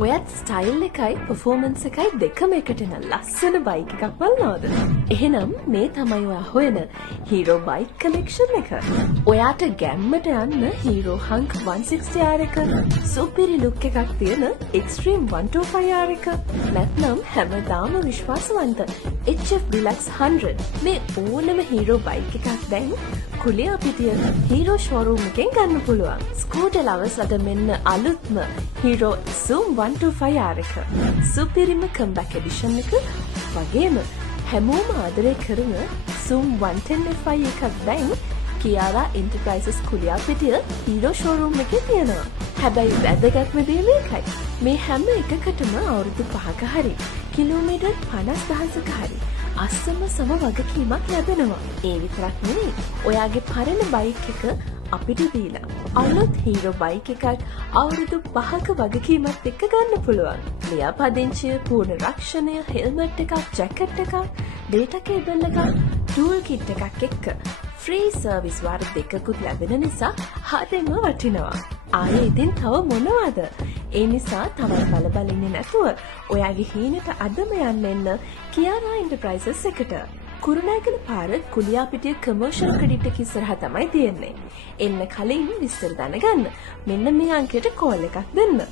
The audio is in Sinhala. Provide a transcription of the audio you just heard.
ඔයත් ස්ටයිල් එකයි පර්ෆෝමන්ස් එකයි දෙකම එකට එන ලස්සන බයික් එකක් බලනවද? එහෙනම් මේ තමයි ඔයා හොයන හීරෝ බයික් කලෙක්ෂන් එක. ඔයාට ගැම්මට යන්න හීරෝ හංක් 160R එක, සුපිරි ලුක් එකක් තියෙන එක්ස්ට්‍රීම් 125R එක, නැත්නම් හැමදාම විශ්වාසවන්ත HF Deluxe 100 මේ ඕනම හීරෝ බයික් එකක් දැන් කුලියාපිටිය හීරෝ ෂෝරූම් එකෙන් ගන්න පුළුවන්. ස්කූටර් ලවර්ස්ලට මෙන්න අලුත්ම හීරෝ Zoom 125R එක. සුපිරිම කම්බැක් එඩිෂන් එක වගේම හැමෝම ආදරය කරන Zoom 110Fi එකක් දැන් කියාරා එන්ටර්ප්‍රයිසස් කුලියාපිටිය හීරෝ ෂෝරූම් එකේ තියෙනවා. හැබැයි වැදගත්ම දේ මේකයි. මේ හැම එකකටම අවුරුදු 5ක හරි කිලෝමීටර් 50,000ක හරි අස්සම සම වගකීමක් ලැබෙනවා. ඒ විතරක් නෙවෙයි. ඔයාගේ පරණ බයික් එක අපිට දීලා අලුත් හීරෝ බයික් එකක් අවුරුදු 5ක වගකීමත් එක්ක ගන්න පුළුවන්. ලියාපදිංචිය, පූර්ණ රක්ෂණය, හෙල්මට් එකක්, ජැකට් එකක්, ඩේටා කේබල් එකක්, ටූල් කිට් එකක් එක්ක ෆ්‍රී සර්විස් වාර 2කුත් ලැබෙන නිසා හරිම වටිනවා. ආයේ ඉතින් තව මොනවද? ඒ නිසා තමයි බල ඉන්නේ නැතුව ඔයාගේ හීනට අදම යන්න එන්න කියාරා එන්ටර්ප්‍රයිසස් එකට. කුරුණෑගල පාර කුලියාපිටිය කමර්ෂල් ක්‍රෙඩිට් එක ඉස්සරහා තමයි තියෙන්නේ. එන්න කලින් විස්තර දැනගන්න මෙන්න මේ අංකයට කෝල් එකක් දෙන්න.